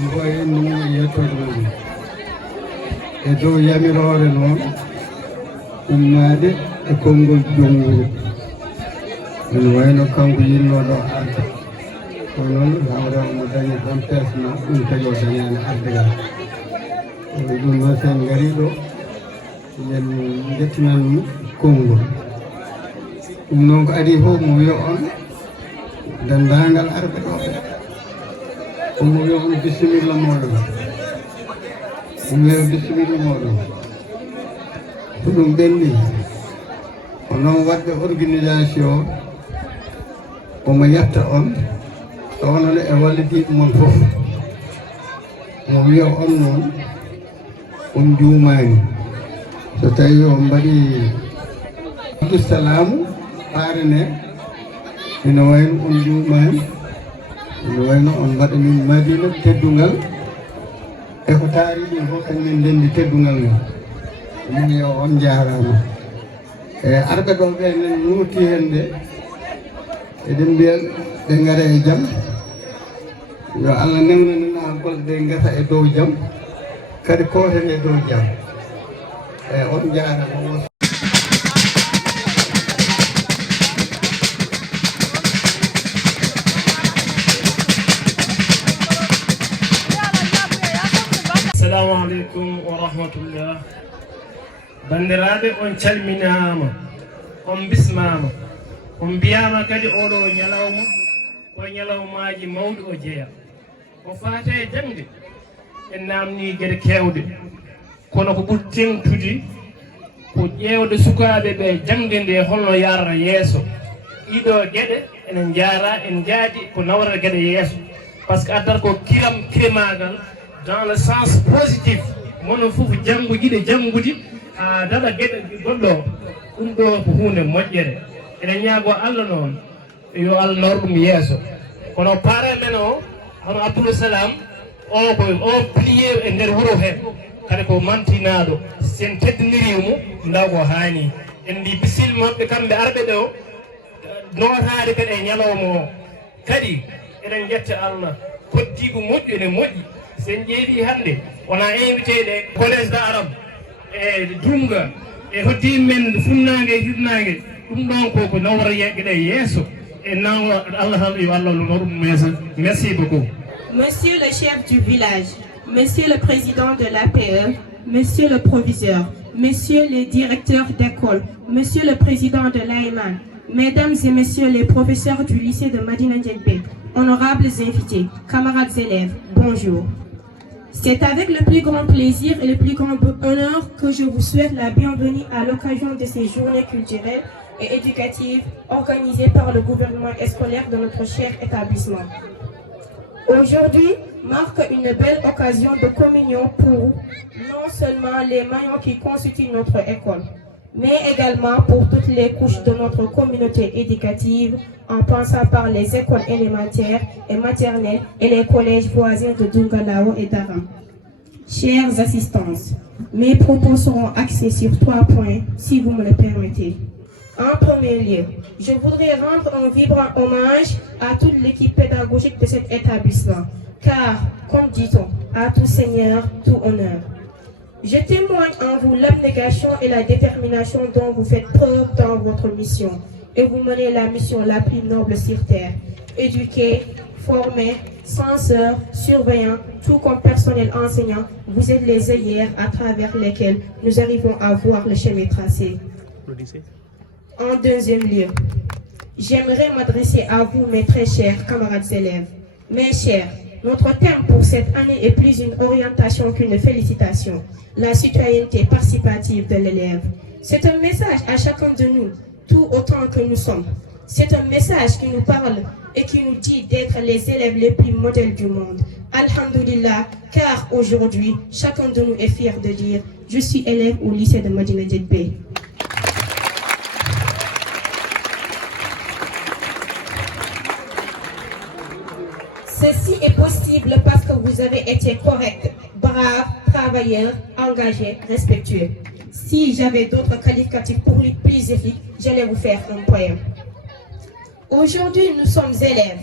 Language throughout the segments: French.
mboye nungu yettode e dow yamirore noon ummade e konngol jonguru ene wayno kanko yinnoɗo arde ko noon hawre omo dañi remplacement ɗum tagi o dañani ardegal ɗum noon sen gari ɗo yen jettinan konngol ɗum noon ko adi fof mo wiya on dendagal arɓe ɗo ɓe omo wiya on bisimilla moɗon omo wiya bisimilla moɗon ko ɗum ɓenni ko noon wadde organisation omo yetta on ɗonon e wallidiɓe mon fof mo wiya on noon on juumani so tawi on mbaɗi abdousalamu ɓarene ina wayno on juumani ina wayno on mbaɗamin madina teddungal e ko taari ɗum fof kañumen ndendi teddungal ngal ɗum wiya on jarama e arɓe ɗo ɓe nen nuuti hen de eɗen mbiya ɓe gara e jaam yo Allah newnanina golle ɗe gasa e dow jaam kadi koten e dow jaam e on jarama assalamu aleykum wa rahmatullah bandiraɓe on calminama on bismama on mbiyama kadi oɗo ñalawma ko ñalawmaji mawɗi o jeeya ko fate e jangde en namni gueɗe kewɗe kono ko ɓuri tengtude ko ƴewde sukaɓe ɓe jangde nde holno yarata yeeso ɗiɗo gueɗe enen jaara en jaadi ko nawrata gueɗe yeeso par ce que addata ko kiremagal dans le sens positif mono fof janggo jiɗe janggude ha daɗa gueɗe goɗɗo ɗum ɗo ko hunde moƴƴere eɗen ñaago Allah noon yo Allah nawr ɗum yeeso kono paare men o hono Abdoulsalam o ko o plié e nder wuuro he kadi ko mantinaɗo sen teddinirimo ndaw ko haani en mbi bisimmaɓe kamɓe arɓe ɗo notade kadi e ñalawma o kadi eɗen jetta Allah koddigo moƴƴu ene moƴƴi sen ƴeewi hannde wona invité ɗe collège d' arabe e dumga e hoddi men funnague e hirnague ɗum ɗon koko nawra gueɗe yeeso e nawra Allah yo Allah no ɗum yeeso. Merci beaucoup. Monsieur le chef du village, Monsieur le président de l'APE, Monsieur le proviseur, Messieurs les directeurs d'école, Monsieur le président de l'AEMAN, Mesdames et Messieurs les professeurs du lycée de Madina Ndiédbé, honorables invités, camarades élèves, bonjour. C'est avec le plus grand plaisir et le plus grand honneur que je vous souhaite la bienvenue à l'occasion de ces journées culturelles et éducatives organisées par le gouvernement scolaire de notre cher établissement. Aujourd'hui marque une belle occasion de communion pour non seulement les maillons qui constituent notre école, mais également pour toutes les couches de notre communauté éducative, en passant par les écoles élémentaires et maternelles et les collèges voisins de Dungalao et Daram. Chers assistants, mes propos seront axés sur 3 points, si vous me le permettez. En premier lieu, je voudrais rendre un vibrant hommage à toute l'équipe pédagogique de cet établissement, car, comme dit-on, à tout seigneur, tout honneur. Je témoigne en vous l'abnégation et la détermination dont vous faites preuve dans votre mission, et vous menez la mission la plus noble sur terre. Éduquer, former, censeurs, surveillants, tout comme personnel enseignant, vous êtes les œillères à travers lesquelles nous arrivons à voir le chemin tracé. En deuxième lieu, j'aimerais m'adresser à vous, mes très chers camarades élèves. Mes chers, notre thème pour cette année est plus une orientation qu'une félicitation, la citoyenneté participative de l'élève. C'est un message à chacun de nous, tout autant que nous sommes. C'est un message qui nous parle et qui nous dit d'être les élèves les plus modèles du monde. Alhamdulillah, car aujourd'hui, chacun de nous est fier de dire « Je suis élève au lycée de Madina Ndiédbé ». Ceci est possible parce que vous avez été correct, brave, travailleur, engagé, respectueux. Si j'avais d'autres qualificatifs plus éthiques, j'allais vous faire un poème. Aujourd'hui, nous sommes élèves,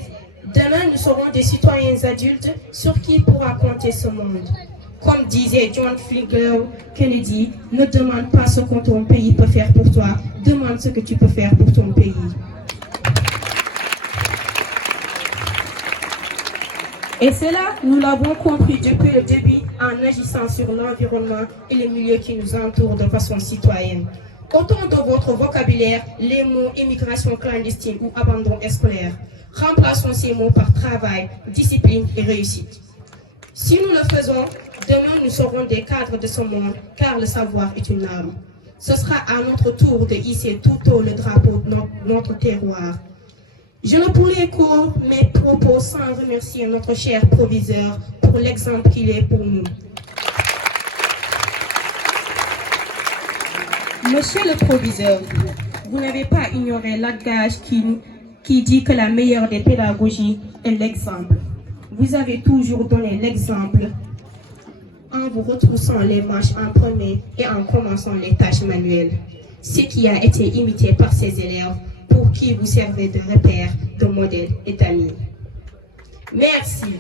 Demain, nous serons des citoyens adultes sur qui pourra compter ce monde. Comme disait John Fitzgerald Kennedy, ne demande pas ce que ton pays peut faire pour toi, demande ce que tu peux faire pour ton pays. Et cela, nous l'avons compris depuis le début en agissant sur l'environnement et les milieux qui nous entourent de façon citoyenne. Autant de votre vocabulaire les mots immigration clandestine ou abandon scolaire. Remplaçons ces mots par travail, discipline et réussite. Si nous le faisons, demain nous serons des cadres de ce monde, car le savoir est une arme. Ce sera à notre tour de hisser tout haut le drapeau de notre terroir. Je ne pourrai clore mes propos sans remercier notre cher proviseur pour l'exemple qu'il est pour nous. Monsieur le proviseur, vous n'avez pas ignoré l'adage qui dit que la meilleure des pédagogies est l'exemple. Vous avez toujours donné l'exemple en vous retroussant les manches en premier et en commençant les tâches manuelles, ce qui a été imité par ses élèves pour qui vous servez de repère, de modèle et d'amis. Merci.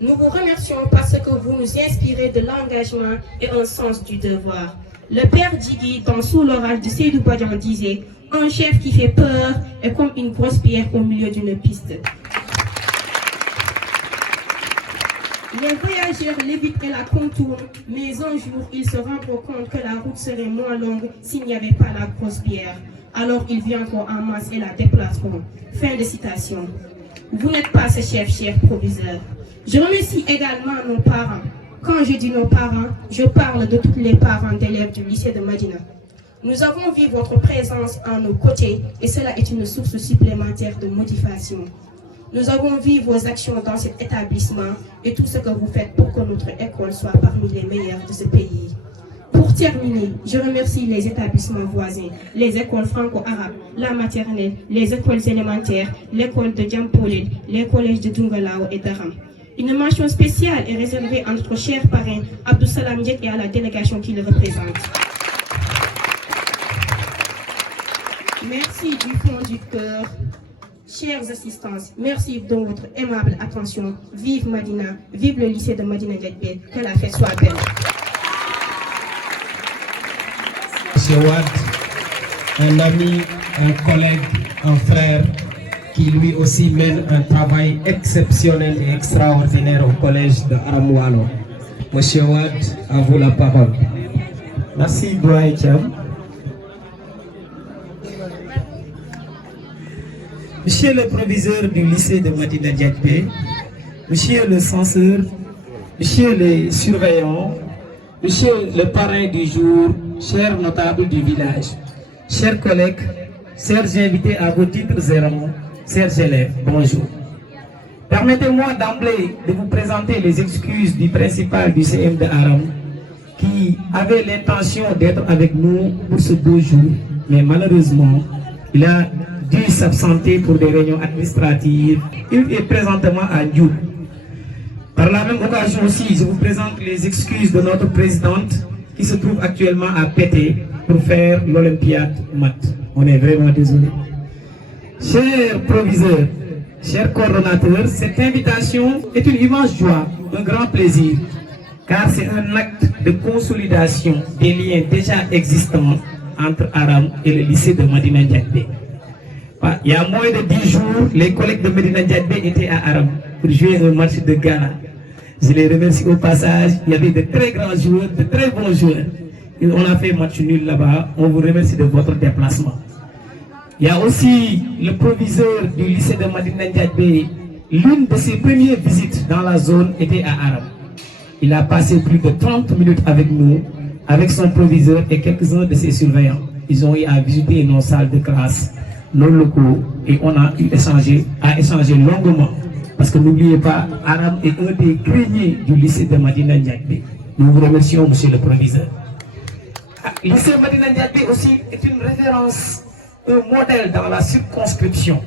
Nous vous remercions parce que vous nous inspirez de l'engagement et un sens du devoir. Le père Djigui, dans Sous l'orage de Seydou Badian, disait « Un chef qui fait peur est comme une grosse pierre au milieu d'une piste. » Les voyageurs l'évitent et la contournent, mais un jour, ils se rendront compte que la route serait moins longue s'il n'y avait pas la grosse pierre. Alors ils viendront en masse et la déplaceront. Fin de citation. Vous n'êtes pas ce chef, cher proviseur. Je remercie également nos parents. Quand je dis nos parents, je parle de tous les parents d'élèves du lycée de Madina. Nous avons vu votre présence à nos côtés et cela est une source supplémentaire de motivation. Nous avons vu vos actions dans cet établissement et tout ce que vous faites pour que notre école soit parmi les meilleures de ce pays. Pour terminer, je remercie les établissements voisins, les écoles franco-arabes, la maternelle, les écoles élémentaires, l'école de Djampolin, les collèges de Dungalao et d'Aram. Une mention spéciale est réservée à notre cher parrain, Abdou Salam Diek, et à la délégation qui le représente. Merci du fond du cœur. Chers assistants, merci de votre aimable attention. Vive Madina, vive le lycée de Madina Diakbé, que la fête soit belle. Monsieur Wad, un ami, un collègue, un frère, qui lui aussi mène un travail exceptionnel et extraordinaire au collège de Aramoualo. Monsieur Wad, à vous la parole. Merci, Doyen Thiam. Monsieur le proviseur du lycée de Madina Diakbé, monsieur le censeur, monsieur les surveillants, monsieur le parrain du jour, chers notables du village, chers collègues, chers invités à vos titres et rangs, chers élèves, bonjour. Permettez-moi d'emblée de vous présenter les excuses du principal du CM de Aram qui avait l'intention d'être avec nous pour ce beau jour, mais malheureusement, il a dû s'absenter pour des réunions administratives. Il est présentement à Diou. Par la même occasion aussi, je vous présente les excuses de notre présidente qui se trouve actuellement à Pété pour faire l'Olympiade maths. On est vraiment désolé. Chers proviseurs, chers coordonnateurs, cette invitation est une immense joie, un grand plaisir, car c'est un acte de consolidation des liens déjà existants entre Aram et le lycée de Madina Diakbé. Il y a moins de 10 jours, les collègues de Medina Diakbé étaient à Aram pour jouer un match de gala. Je les remercie au passage. Il y avait de très grands joueurs, de très bons joueurs. Et on a fait match nul là-bas. On vous remercie de votre déplacement. Il y a aussi le proviseur du lycée de Madina Diakbé. L'une de ses premières visites dans la zone était à Aram. Il a passé plus de 30 minutes avec nous, avec son proviseur et quelques-uns de ses surveillants. Ils ont eu à visiter nos salles de classe, nos locaux, et on a échangé longuement. Parce que n'oubliez pas, Aram est un des greniers du lycée de Madina Diakbé. Nous vous remercions, monsieur le proviseur. Le lycée Madina Diakbé aussi est une référence, un modèle dans la circonscription.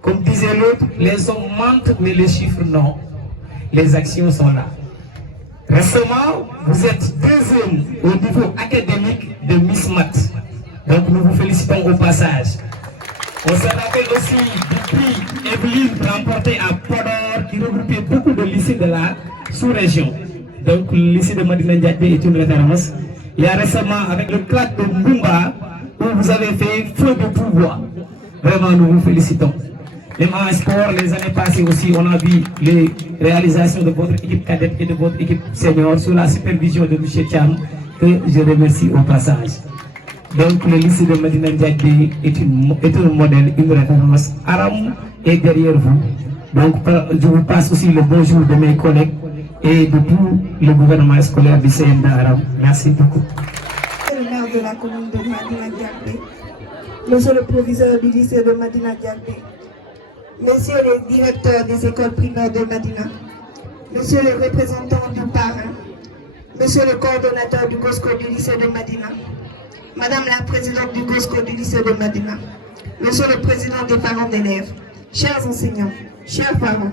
Comme disait l'autre, les hommes mentent, mais les chiffres non. Les actions sont là. Récemment, vous êtes deuxième au niveau académique de Miss Math. Donc nous vous félicitons au passage. On se rappelle aussi du prix Evelyne remporté à Podor, qui regroupait beaucoup de lycées de la sous-région. Donc le lycée de Madina Ndiaye est une référence. Il y a récemment avec le club de Mbumba, où vous avez fait feu de pouvoir. Vraiment, nous vous félicitons. Même en sport, les années passées aussi, on a vu les réalisations de votre équipe cadette et de votre équipe senior sous la supervision de M. Thiam, que je remercie au passage. Donc le lycée de Madina Ndiaye est un modèle, une référence. Aram est derrière vous. Donc je vous passe aussi le bonjour de mes collègues et de tout le gouvernement scolaire du CMD Aram. Merci beaucoup. Le maire de la commune de Madina Ndiaye, monsieur le proviseur du lycée de Madina Ndiaye, messieurs les directeurs des écoles primaires de Madina, monsieur le représentant du parrain, monsieur le coordonnateur du GOSCO du lycée de Madina, madame la présidente du GOSCO du lycée de Madina, monsieur le président des parents d'élèves, chers enseignants, chers parents,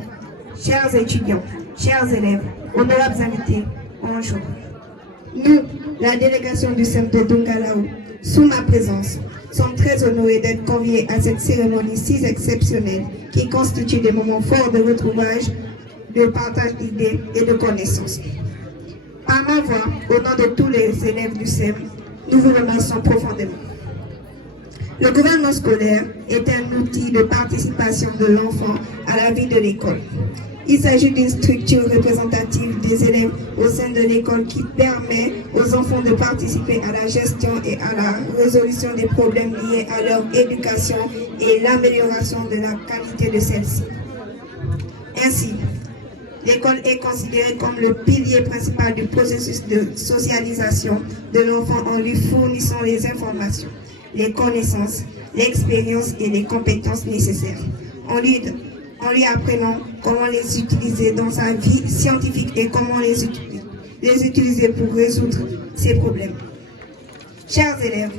chers étudiants, chers élèves, honorables invités, bonjour. Nous, la délégation du CMD Dungalaou, sous ma présence, sommes très honorés d'être conviés à cette cérémonie si exceptionnelle qui constitue des moments forts de retrouvage, de partage d'idées et de connaissances. Par ma voix, au nom de tous les élèves du CEM, nous vous remercions profondément. Le gouvernement scolaire est un outil de participation de l'enfant à la vie de l'école. Il s'agit d'une structure représentative des élèves au sein de l'école qui permet aux enfants de participer à la gestion et à la résolution des problèmes liés à leur éducation et l'amélioration de la qualité de celle-ci. Ainsi, l'école est considérée comme le pilier principal du processus de socialisation de l'enfant en lui fournissant les informations, les connaissances, l'expérience et les compétences nécessaires. En lui apprenant comment les utiliser dans sa vie scientifique et comment les utiliser pour résoudre ses problèmes. Chers élèves,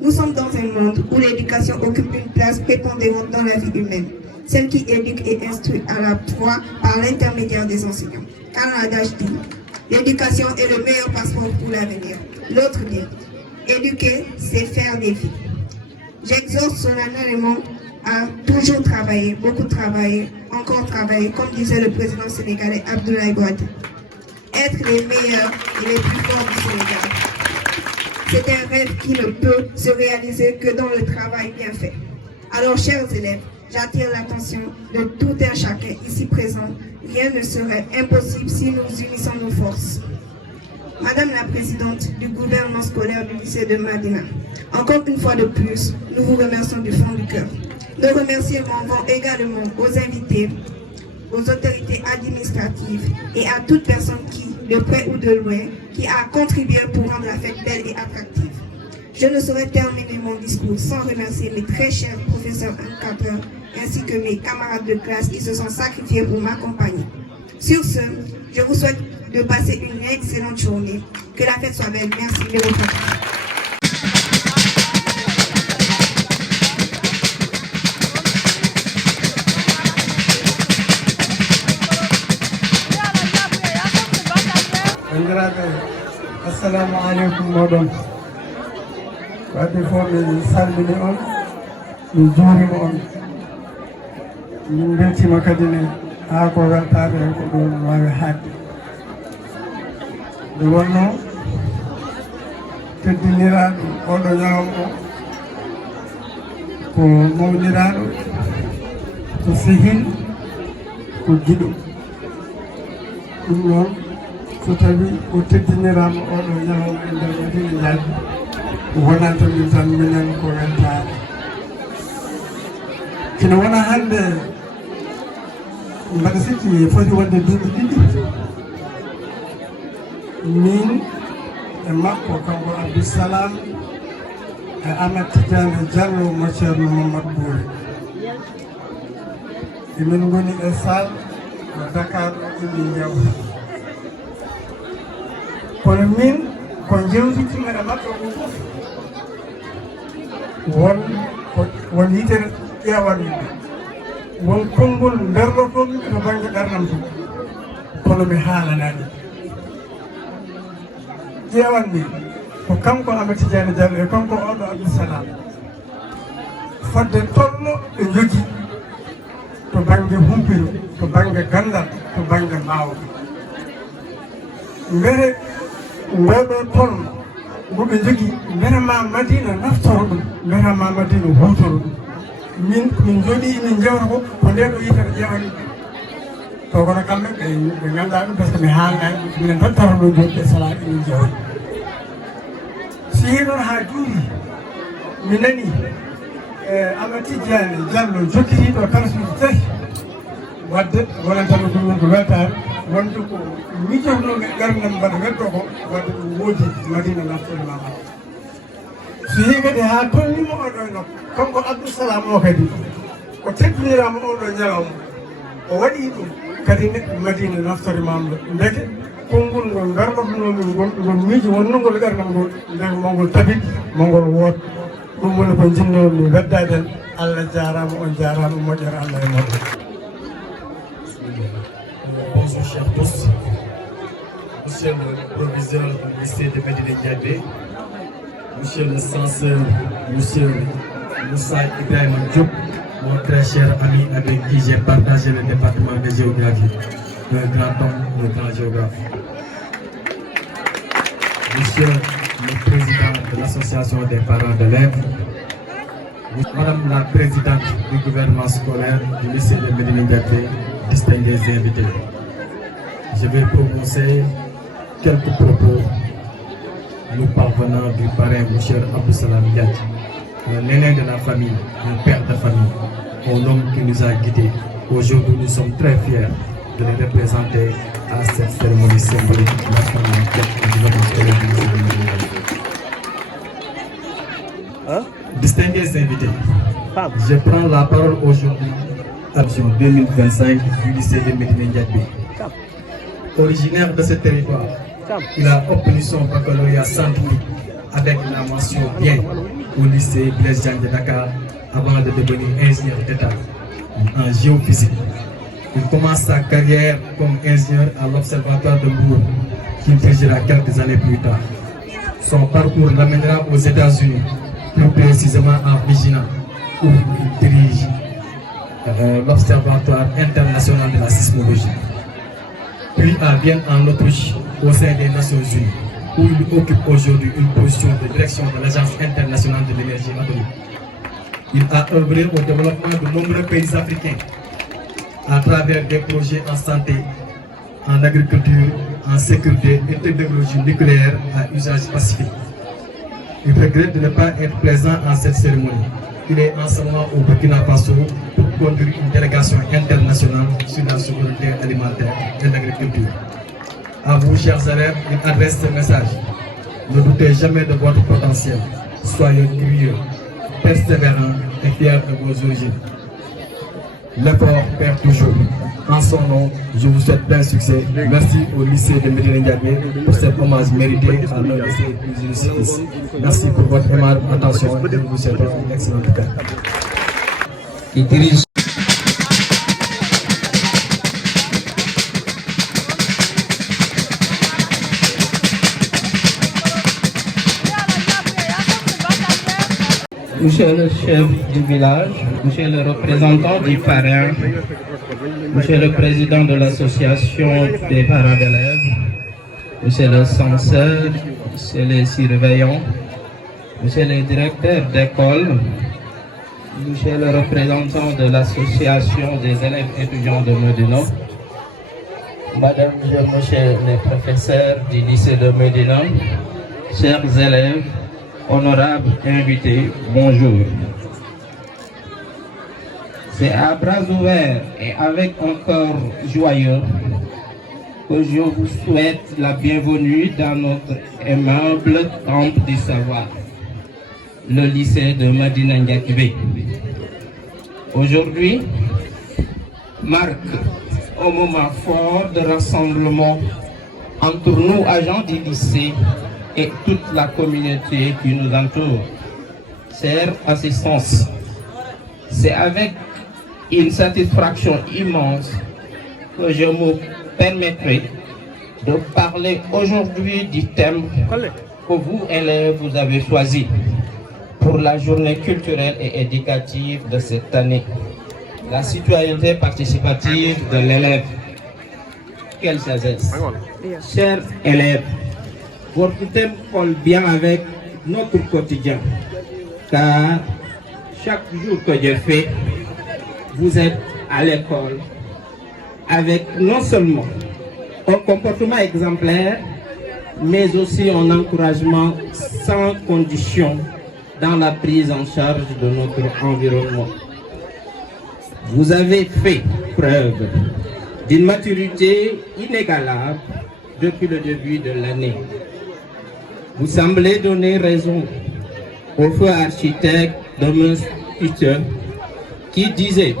nous sommes dans un monde où l'éducation occupe une place prépondérante dans la vie humaine, celle qui éduque et instruit à la fois par l'intermédiaire des enseignants. Car l'adage dit, l'éducation est le meilleur passeport pour l'avenir. L'autre dit, éduquer, c'est faire des vies. J'exhorte solennellement à toujours travailler, beaucoup travailler, encore travailler, comme disait le président sénégalais Abdoulaye Wade. Être les meilleurs et les plus forts du Sénégal. C'est un rêve qui ne peut se réaliser que dans le travail bien fait. Alors, chers élèves, j'attire l'attention de tout un chacun ici présent. Rien ne serait impossible si nous unissons nos forces. Madame la présidente du gouvernement scolaire du lycée de Madina, encore une fois de plus, nous vous remercions du fond du cœur. Nos remerciements vont également aux invités, aux autorités administratives et à toute personne qui, de près ou de loin, qui a contribué pour rendre la fête belle et attractive. Je ne saurais terminer mon discours sans remercier mes très chers professeurs encadreurs ainsi que mes camarades de classe qui se sont sacrifiés pour m'accompagner. Sur ce, je vous souhaite de passer une excellente journée. Que la fête soit belle. Merci de votre attention. Assalamu alaikum modon. Wadde fof min salmini on, min juurima on. Min beltima kadi ne haa ko weltade ko ɗum wawi haadde. Nde wonno teddiniraɗo oɗo ñalawma o ko mawniraɗo, ko sehil, ko giɗo. Ɗum noon so tawi o teddinirama oɗo ñalawma e nder Madina Ndiaye wonanta min tan minen ko weltare. Kino wona hande mbaɗa sikki foti wonde duuɓi ɗiɗi min e makko kanko Abdoussalam e Amadou Tidiane Diallo mo ceerno Mamadou Bouri. Emin goni e salle mo Dakar ɗo emin jewta. Kono min ko jewtitimi e maɓɓe ko fof won yitere ƴeewanmi, won konngol berlotomi to baŋnge ɗernam to, kono mi haalanani. Ƴeewanmi ko kanko Amadou Tidiane Diallo e kanko oɗo Abdoussalam fodde tolno ɓe jogii to baŋnge humpiro to baŋnge gandal to baŋnge mbaawɗo mbele ngoɗo toon ngoɓe jogii mbele ma Madina naftoro ɗum mbele ma Madina hutoro ɗum min jooɗi min jewta ko nden ɗo yitere ƴewani to kono kamɓe ɓe ngannduɗaa ɗum par ce que mi haalnaani minen tan tawata ɗo jooɗi ɓe salaaɓe min jewani si yi noon haa juuri mi nani Amady Diané Diallo jokkitiiɗo kala suuji tati wadde wonantano ɗum won ko weltaare wonde ko mijotoɗo gardam mbaɗa weddo ko wadde ɗum woodi Madina naftore ma so yi kadi haa tolnima oɗo nokku kanko Abdoussalam o kadi ko teddinirama oɗo ñalawma o waɗi ɗum kadi neɗɗo Madina naftore mamɗo ndeke konngol ngol garɗotonomin ngol miiji wonno ngol gardam ngol ndeke mongol tabit mongol woot ɗum woni ko jinnomi weddaden Allah jarama on jarama moƴƴere Allah e moƴƴere. Bonjour chers tous, monsieur le proviseur du lycée de Médina Ndiagbé, monsieur le censeur, monsieur Moussa Ibrahima Diop, mon très cher ami avec qui j'ai partagé le département de géographie, un grand homme, un grand géographe. Monsieur le président de l'association des parents d'élèves, madame la présidente du gouvernement scolaire du lycée de Médina Ndiagbé, distingués invités. Je vais prononcer quelques propos nous parvenant du parrain M. Abdoussalam Diagne, un aîné de la famille, un père de famille, un homme qui nous a guidés. Aujourd'hui, nous sommes très fiers de le représenter à cette cérémonie symbolique de la famille du gouvernement scolaire du lycée de Médina Ndiagbé. Distingués invités, je prends la parole aujourd'hui à la 2025 du lycée de Médina Ndiagbé. Originaire de ce territoire, il a obtenu son baccalauréat scientifique avec la mention bien au lycée Blaise Diagne de Dakar avant de devenir ingénieur d'État en géophysique. Il commence sa carrière comme ingénieur à l'Observatoire de Mbour, qu'il dirigera quelques années plus tard. Son parcours l'amènera aux États-Unis, plus précisément en Virginie, où il dirige l'Observatoire international de la sismologie. Puis à Vienne en Autriche, au sein des Nations Unies, où il occupe aujourd'hui une position de direction de l'Agence internationale de l'énergie atomique. Il a œuvré au développement de nombreux pays africains à travers des projets en santé, en agriculture, en sécurité et technologie nucléaire à usage pacifique. Il regrette de ne pas être présent à cette cérémonie. Il est en ce moment au Burkina Faso pour conduire une délégation internationale sur la souveraineté alimentaire et l'agriculture. À vous, chers élèves, il adresse ce message. Ne doutez jamais de votre potentiel. Soyez curieux, persévérants et fiers de vos origines. L'effort perd toujours. En son nom, je vous souhaite plein succès. Merci au lycée de Médina Ndiagbé pour cet hommage mérité à l'un de ses plus illustres. Merci pour votre aimable attention et je vous souhaite une excellente carrière. Il dirige. Monsieur le chef du village, monsieur le représentant du parrain, monsieur le président de l'association des parents d'élèves, monsieur le censeur, monsieur les surveillants, monsieur le directeur d'école, monsieur le représentant de l'association des élèves étudiants de Médina, madame, monsieur les professeurs du lycée de Médina, chers élèves, honorables invités, bonjour. C'est à bras ouverts et avec un cœur joyeux que je vous souhaite la bienvenue dans notre aimable temple du savoir, le lycée de Médina Ndiagbé. Aujourd'hui marque un moment fort de rassemblement entre nous, agents du lycée, et toute la communauté qui nous entoure. Chère assistance, c'est avec une satisfaction immense que je me permettrai de parler aujourd'hui du thème que vous, élèves, vous avez choisi pour la journée culturelle et éducative de cette année. la citoyenneté participative de l'élève. Quelle sagesse! Chers élèves, votre thème colle bien avec notre quotidien, car chaque jour que je fais, vous êtes à l'école avec non seulement un comportement exemplaire, mais aussi un encouragement sans condition dans la prise en charge de notre environnement. Vous avez fait preuve d'une maturité inégalable depuis le début de l'année. Vous semblez donner raison au feu architecte de mon tuteur qui disait,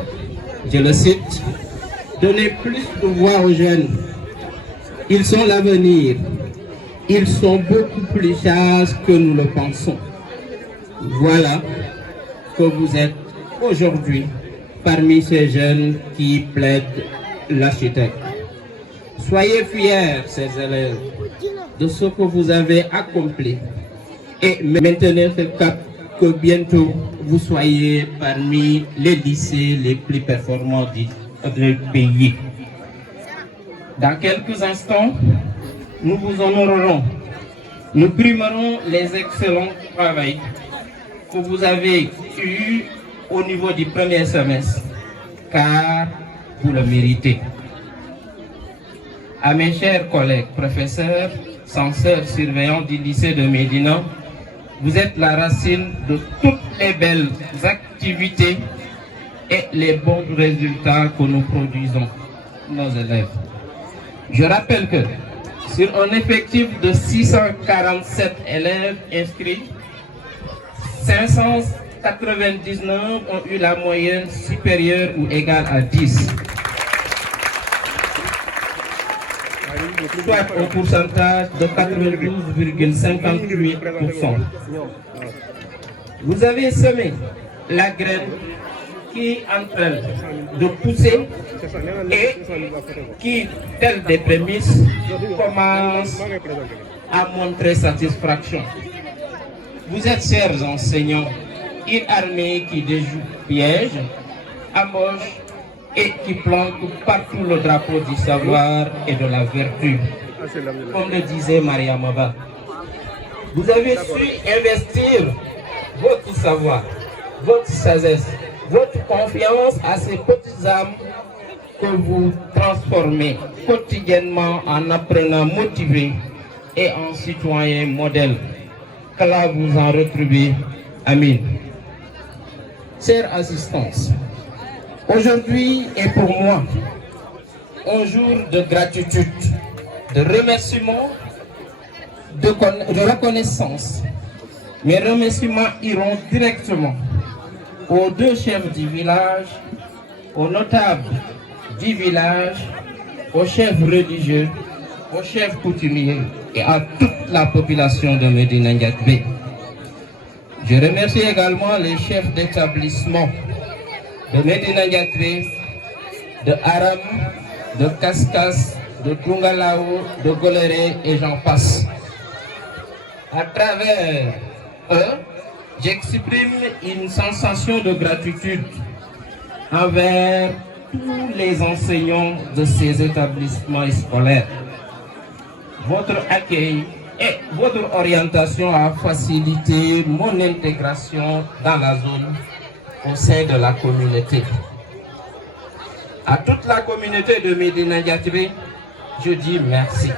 je le cite, « Donnez plus de voix aux jeunes. Ils sont l'avenir. Ils sont beaucoup plus sages que nous le pensons. » Voilà que vous êtes aujourd'hui parmi ces jeunes qui plaident l'architecte. Soyez fiers, ces élèves, de ce que vous avez accompli et maintenez ce cap que bientôt vous soyez parmi les lycées les plus performants du pays. Dans quelques instants, nous vous honorerons. Nous primerons les excellents travaux que vous avez eu au niveau du premier semestre, car vous le méritez. À mes chers collègues, professeurs, censeurs, surveillants du lycée de Médina, vous êtes la racine de toutes les belles activités et les bons résultats que nous produisons, nos élèves. Je rappelle que sur un effectif de 647 élèves inscrits, 599 ont eu la moyenne supérieure ou égale à 10. Soit au pourcentage de 92,58%. Vous avez semé la graine qui entraîne de pousser et qui, telle des prémices, commence à montrer satisfaction. Vous êtes, chers enseignants, une armée qui déjoue piège, embauche et qui plante partout le drapeau du savoir et de la vertu. Comme le disait Maria Maba, vous avez su investir votre savoir, votre sagesse, votre confiance à ces petites âmes que vous transformez quotidiennement en apprenants motivés et en citoyens modèles. Qu'Allah vous en retrouve. Amin. Chère assistance, aujourd'hui est pour moi un jour de gratitude, de remerciement, de reconnaissance. Mes remerciements iront directement aux deux chefs du village, aux notables du village, aux chefs religieux, aux chefs coutumiers et à toute la population de Médina Ndiagbé. Je remercie également les chefs d'établissement de Médina Ndiagbé, de Aram, de Kaskas, de Dungalao, de Goléré et j'en passe. À travers eux, j'exprime une sensation de gratitude envers tous les enseignants de ces établissements scolaires. Votre accueil et votre orientation a facilité mon intégration dans la zone au sein de la communauté. À toute la communauté de Médina Ndiagbé, je dis merci.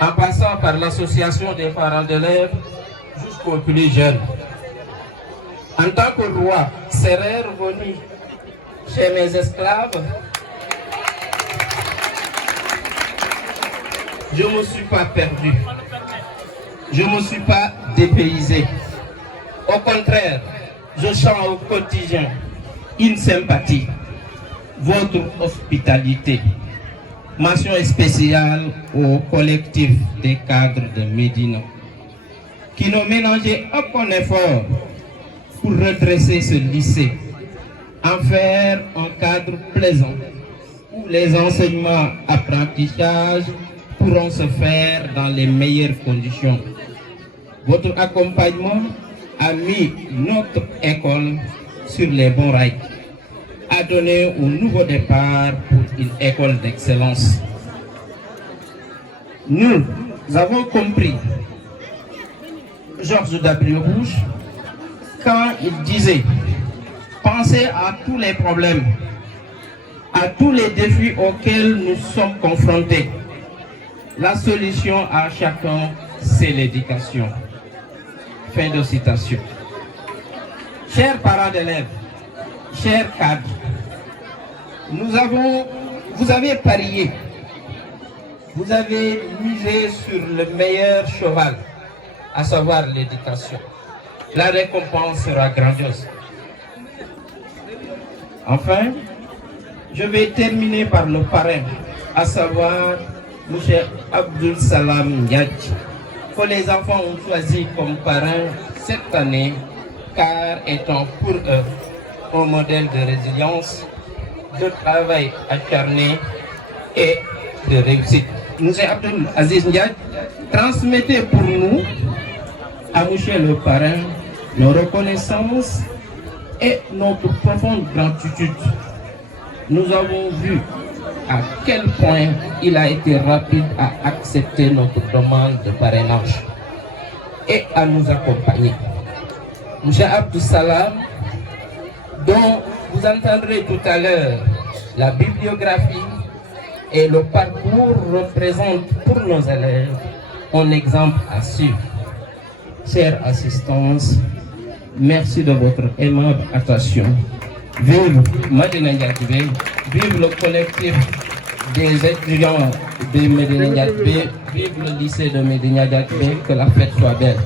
En passant par l'association des parents d'élèves jusqu'aux plus jeunes. En tant que roi serait revenu chez mes esclaves, je ne me suis pas perdu. Je ne me suis pas dépaysé. Au contraire, je sens au quotidien une sympathie, votre hospitalité. Mention spéciale au collectif des cadres de Médina, qui n'ont ménagé aucun effort pour redresser ce lycée, en faire un cadre plaisant, où les enseignements apprentissages pourront se faire dans les meilleures conditions. Votre accompagnement a mis notre école sur les bons rails. a donné un nouveau départ pour une école d'excellence. Nous avons compris Georges W. Bush quand il disait « Pensez à tous les problèmes, à tous les défis auxquels nous sommes confrontés. La solution à chacun, c'est l'éducation. » Fin de citation. Chers parents d'élèves, chers cadres, vous avez parié, vous avez misé sur le meilleur cheval, à savoir l'éducation. La récompense sera grandiose. Enfin, je vais terminer par le parrain, à savoir M. Abdul Salam Ndiaye, que les enfants ont choisi comme parrain cette année, car étant pour eux un modèle de résilience, de travail acharné et de réussite. M. Abdul Aziz Ndiaye, transmettez pour nous, à M. le parrain, nos reconnaissances et notre profonde gratitude. Nous avons vu à quel point il a été rapide à accepter notre demande de parrainage et à nous accompagner. M. Abdou Salam, dont vous entendrez tout à l'heure la bibliographie et le parcours, représente pour nos élèves un exemple à suivre. Chère assistance, merci de votre aimable attention. Vive Madina Ndiakibé, vive le collectif des étudiants de Medina Ndiakibé, vive le lycée de Medina Ndiakibé, que la fête soit belle.